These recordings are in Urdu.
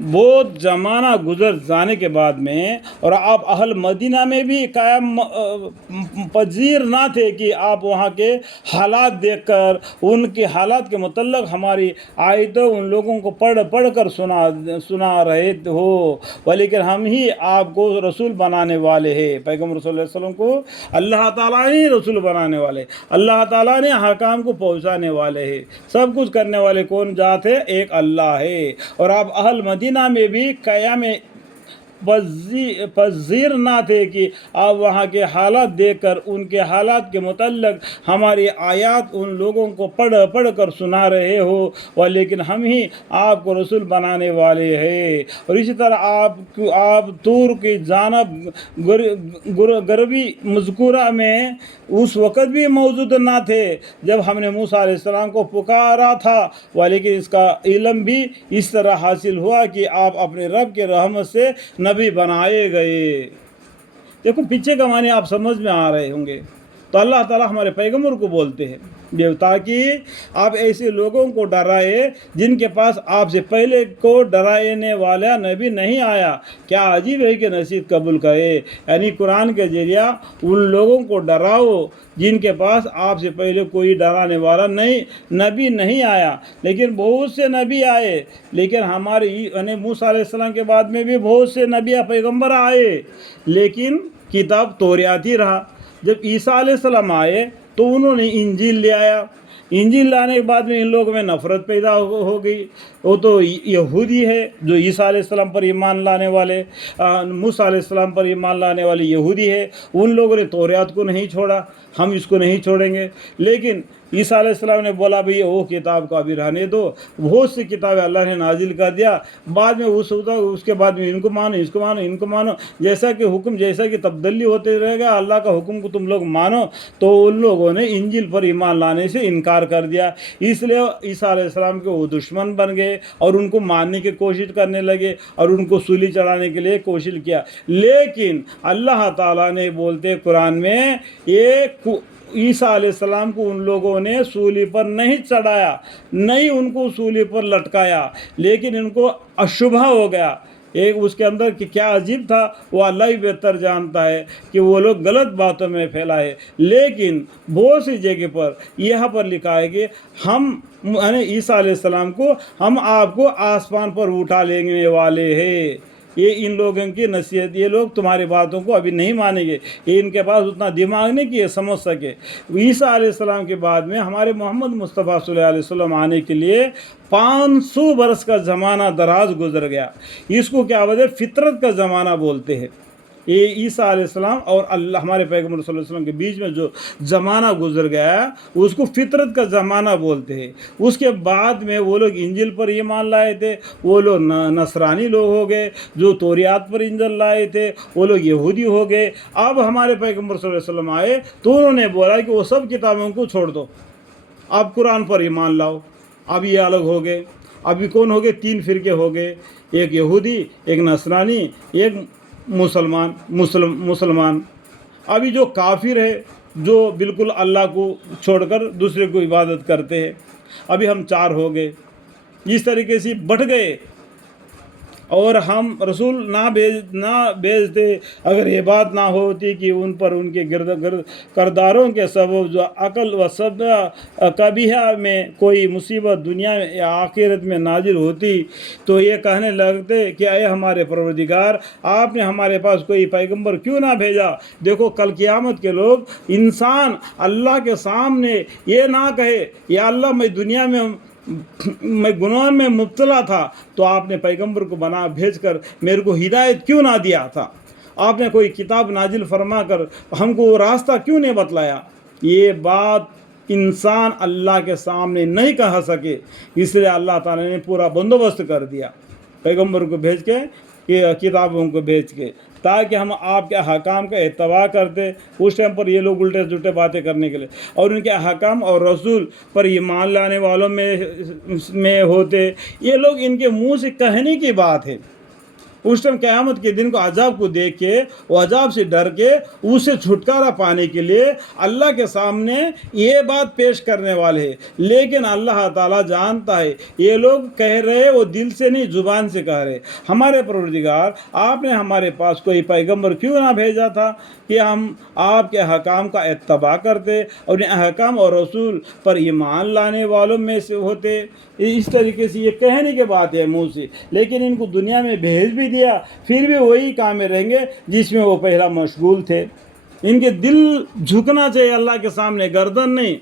بہت زمانہ گزر جانے کے بعد میں، اور آپ اہل مدینہ میں بھی قیام پذیر نہ تھے کہ آپ وہاں کے حالات دیکھ کر ان کے حالات کے متعلق ہماری آیتیں ان لوگوں کو پڑھ کر سنا رہے ہو، ولیکن ہم ہی آپ کو رسول بنانے والے ہیں۔ پیغمبر صلی اللہ علیہ وسلم کو اللہ تعالیٰ نے رسول بنانے والے، اللہ تعالیٰ نے حکام کو پہنچانے والے ہیں۔ سب کچھ کرنے والے کون ذات ہے؟ ایک اللہ ہے۔ اور آپ اہل مدینہ میں بھی قیام پذیر نہ تھے کہ آپ وہاں کے حالات دیکھ کر ان کے حالات کے متعلق ہماری آیات ان لوگوں کو پڑھ کر سنا رہے ہو، لیکن ہم ہی آپ کو رسول بنانے والے ہیں۔ اور اسی طرح آپ طور کی جانب غربی مذکورہ میں اس وقت بھی موجود نہ تھے جب ہم نے موسیٰ علیہ السلام کو پکارا تھا، لیکن اس کا علم بھی اس طرح حاصل ہوا کہ آپ اپنے رب کے رحمت سے نبی بنائے گئے۔ دیکھو پیچھے کا معنی آپ سمجھ میں آ رہے ہوں گے۔ تو اللہ تعالیٰ ہمارے پیغمبر کو بولتے ہیں تاکہ آپ ایسے لوگوں کو ڈرائے جن کے پاس آپ سے پہلے کو ڈرانے والا نبی نہیں آیا۔ کیا عجیب ہے کہ نصیحت قبول کرے، یعنی قرآن کے ذریعہ ان لوگوں کو ڈراؤ جن کے پاس آپ سے پہلے کوئی ڈرانے والا نبی نہیں آیا۔ لیکن بہت سے نبی آئے، لیکن ہمارے یعنی موسیٰ علیہ السلام کے بعد میں بھی بہت سے نبی پیغمبر آئے، لیکن کتاب توریات ہی رہا۔ جب عیسیٰ علیہ السلام آئے تو انہوں نے انجیل لے آیا۔ انجیل لانے کے بعد میں ان لوگوں میں نفرت پیدا ہو گئی۔ وہ تو یہودی ہے جو عیسیٰ علیہ السلام پر ایمان لانے والے، موسیٰ علیہ السلام پر ایمان لانے والے یہودی ہے۔ ان لوگوں نے توریات کو نہیں چھوڑا، ہم اس کو نہیں چھوڑیں گے۔ لیکن عیسیٰ علیہ السلام نے بولا بھئی وہ کتاب کو ابھی رہنے دو۔ بہت سی کتابیں اللہ نے نازل کر دیا، بعد میں اس کے بعد میں ان کو مانو، اس کو مانو، ان کو مانو، جیسا کہ حکم جیسا کہ تبدیلی ہوتے رہے گا، اللہ کا حکم کو تم لوگ مانو۔ تو ان لوگوں نے انجیل پر ایمان لانے سے انکار کر دیا، اس لیے عیسیٰ علیہ السلام کے وہ دشمن بن گئے اور ان کو ماننے کی کوشش کرنے لگے اور ان کو سولی چڑھانے کے لیے کوشش کیا۔ لیکن اللہ تعالیٰ نے بولتے قرآن میں عیسیٰ علیہ السلام کو ان لوگوں نے سولی پر نہیں چڑھایا، نہیں ان کو سولی پر لٹکایا، لیکن ان کو اشبہ ہو گیا۔ ایک اس کے اندر کہ کیا عجیب تھا وہ اللہ ہی بہتر جانتا ہے کہ وہ لوگ غلط باتوں میں پھیلائے۔ لیکن بہت سی جگہ پر یہاں پر لکھا ہے کہ ہم یعنی عیسیٰ علیہ السلام کو ہم آپ کو آسمان پر اٹھا لینے والے ہیں۔ یہ ان لوگوں کی نصیحت، یہ لوگ تمہاری باتوں کو ابھی نہیں مانیں گے، یہ ان کے پاس اتنا دماغ نہیں کہ یہ سمجھ سکے۔ عیسیٰ علیہ السلام کے بعد میں ہمارے محمد مصطفیٰ صلی اللہ علیہ وسلم آنے کے لیے 500 برس کا زمانہ دراز گزر گیا۔ اس کو کیا وجہ فطرت کا زمانہ بولتے ہیں۔ یہ عیسیٰ علیہ السلام اور اللہ ہمارے پیغمبر صلی اللہ علیہ وسلم کے بیچ میں جو زمانہ گزر گیا اس کو فطرت کا زمانہ بولتے ہیں۔ اس کے بعد میں وہ لوگ انجیل پر ایمان لائے تھے، وہ لوگ نصرانی لوگ ہو گئے، جو توریات پر انجیل لائے تھے وہ لوگ یہودی ہو گئے۔ اب ہمارے پیغمبر صلی اللہ علیہ وسلم آئے تو انہوں نے بولا کہ وہ سب کتابوں کو چھوڑ دو، آپ قرآن پر ایمان لاؤ۔ اب یہ الگ ہو گئے، ابھی کون ہو گئے؟ 3 فرقے ہو گئے، ایک یہودی، ایک نصرانی، ایک مسلمان۔ ابھی جو کافر ہے جو بالکل اللہ کو چھوڑ کر دوسرے کو عبادت کرتے ہیں، ابھی ہم 4 ہو گئے۔ اس طریقے سے بڑھ گئے اور ہم رسول نہ بھیجتے اگر یہ بات نہ ہوتی کہ ان پر ان کے کرداروں کے سبب جو عقل و سب قبیحہ میں کوئی مصیبت دنیا یا آخرت میں نازل ہوتی تو یہ کہنے لگتے کہ اے ہمارے پروردگار آپ نے ہمارے پاس کوئی پیغمبر کیوں نہ بھیجا۔ دیکھو کل قیامت کے لوگ انسان اللہ کے سامنے یہ نہ کہے یا اللہ میں دنیا میں گناہ میں مبتلا تھا تو آپ نے پیغمبر کو بھیج کر میرے کو ہدایت کیوں نہ دیا تھا، آپ نے کوئی کتاب نازل فرما کر ہم کو وہ راستہ کیوں نہیں بتلایا۔ یہ بات انسان اللہ کے سامنے نہیں کہہ سکے، اس لیے اللہ تعالیٰ نے پورا بندوبست کر دیا پیغمبر کو بھیج کے، کتابوں کو بھیج کے، تاکہ ہم آپ کے احکام کا اتباع کرتے۔ اس ٹائم پر یہ لوگ الٹے جھوٹے باتیں کرنے کے لیے اور ان کے احکام اور رسول پر ایمان لانے والوں میں ہوتے، یہ لوگ ان کے منہ سے کہنے کی بات ہے، اس ٹائم قیامت کے دن کو عذاب کو دیکھ کے وہ عذاب سے ڈر کے اسے چھٹکارا پانے کے لیے اللہ کے سامنے یہ بات پیش کرنے والے ہیں. لیکن اللہ تعالیٰ جانتا ہے یہ لوگ کہہ رہے وہ دل سے نہیں زبان سے کہہ رہے. ہمارے پروردگار آپ نے ہمارے پاس کوئی پیغمبر کیوں نہ بھیجا تھا کہ ہم آپ کے احکام کا اتباع کرتے اور ان احکام اور رسول پر ایمان لانے والوں میں سے ہوتے. اس طریقے سے یہ کہنے کی بات ہے منہ سے، لیکن ان کو دنیا میں بھیج بھی دیا پھر بھی وہی کام میں رہیں گے جس میں وہ پہلا مشغول تھے. ان کے دل جھکنا چاہیے اللہ کے سامنے، گردن نہیں،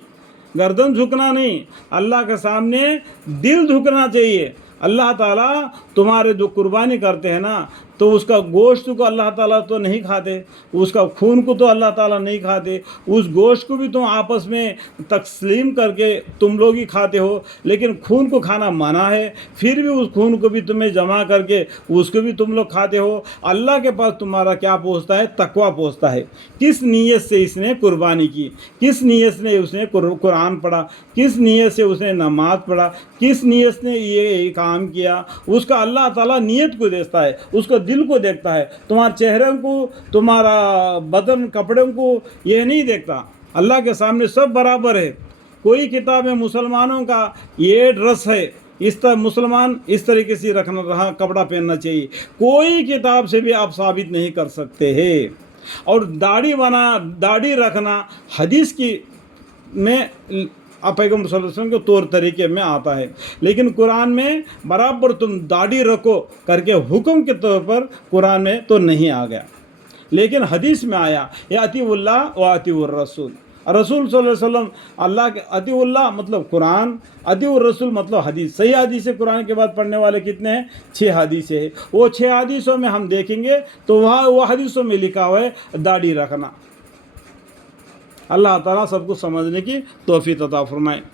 گردن جھکنا نہیں، اللہ کے سامنے دل جھکنا چاہیے. اللہ تعالیٰ تمہارے جو قربانی کرتے ہیں نا تو اس کا گوشت کو اللہ تعالیٰ تو نہیں کھاتے، اس کا خون کو تو اللہ تعالیٰ نہیں کھاتے. اس گوشت کو بھی تم آپس میں تقسیم کر کے تم لوگ ہی کھاتے ہو، لیکن خون کو کھانا منع ہے. پھر بھی اس خون کو بھی تمہیں جمع کر کے اس کو بھی تم لوگ کھاتے ہو. اللہ کے پاس تمہارا کیا پہنچتا ہے؟ تقویٰ پہنچتا ہے. کس نیت سے اس نے قربانی کی، کس نیت سے اس نے قرآن پڑھا، کس نیت سے اس نے نماز پڑھا، کس نیت نے یہ کام کیا، اس کا اللہ تعالیٰ نیت کو دیکھتا ہے، اس کو دل کو دیکھتا ہے. تمہارے چہرے کو، تمہارا بدن، کپڑوں کو یہ نہیں دیکھتا. اللہ کے سامنے سب برابر ہے. کوئی کتاب ہے مسلمانوں کا یہ ڈریس ہے، اس طرح مسلمان اس طریقے سے رہا کپڑا پہننا چاہیے، کوئی کتاب سے بھی آپ ثابت نہیں کر سکتے ہیں. اور داڑھی رکھنا حدیث کی میں پیغمبر صلی اللہ علیہ وسلم کے طور طریقے میں آتا ہے، لیکن قرآن میں برابر تم داڑھی رکھو کر کے حکم کے طور پر قرآن میں تو نہیں آ گیا، لیکن حدیث میں آیا یا اطیعوا اللہ و اطیعوا الرسول. رسول صلی اللہ علیہ وسلم، اللہ کے اطیعوا اللہ مطلب قرآن، اطیعوا الرسول مطلب حدیث. صحیح حدیث قرآن کے بعد پڑھنے والے کتنے ہیں؟ 6 حدیثیں ہیں. وہ 6 حدیثوں میں ہم دیکھیں گے تو وہ حدیثوں میں لکھا ہوا ہے داڑھی رکھنا. اللہ تعالیٰ سب کو سمجھنے کی توفیق عطا فرمائے.